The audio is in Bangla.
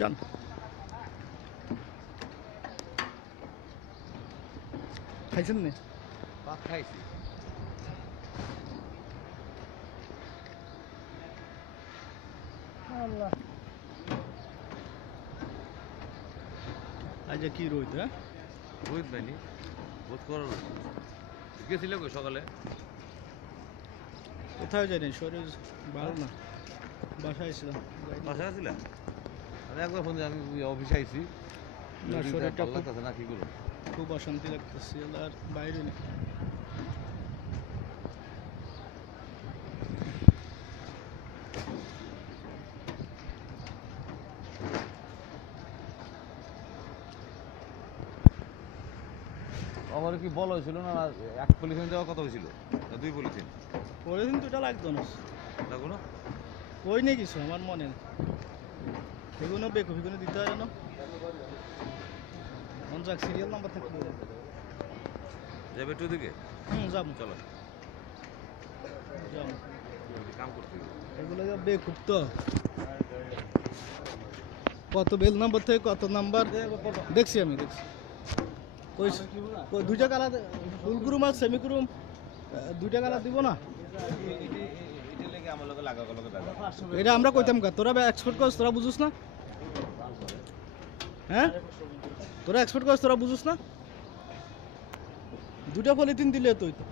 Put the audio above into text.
যান। খাইছেন নি? ভাত খাইছি। আল্লাহ, আজ কি রোদ? হ্যাঁ, রোহিত ভাইনি বোধ করো গেছিল কই সকালে? কোথায় যাই, শরীর ভালো না, বাসায় ছিলাম। বাসায় আছিলা? আমি একবার ফোন দিয়ে আমি অফিসে আইছি। না, শরীরটা ভালো লাগতেছে না, কি করবো? খুব অশান্তি লাগতেছে, আর বাইরে নেই। আমার কি বল হয়েছিল না? এক পলিথিন দেওয়ার কথা হয়েছিল না, দুই পলিথিন? পরের দুটা লাগতো না, লাগবো না? ওই নেই কিছু আমার মনে নেই। এগুলো বেকুফিগুলো দিতে হয় না, যাক সিরিয়াল নাম্বার থাকবে। যাবে একটু দিকে? যাবো, চলো, যাবো। কাম করতে হবে। এগুলো বেকুব তো, কত বেল নাম্বার থেকে কত নাম্বার দেখছি, আমি দেখছি। দুইটা কালার, ফুল গ্রুম আর সেমি গ্রুম, দুইটা কালার দিব না। এটা আমরা কইতাম কা, তোরা এক্সপোর্ট করছ, তোরা বুঝুস না? হ্যাঁ, তোরা এক্সপোর্ট করছ, তোরা বুঝুস না? দুটা পলিথিন দিলে তুই তো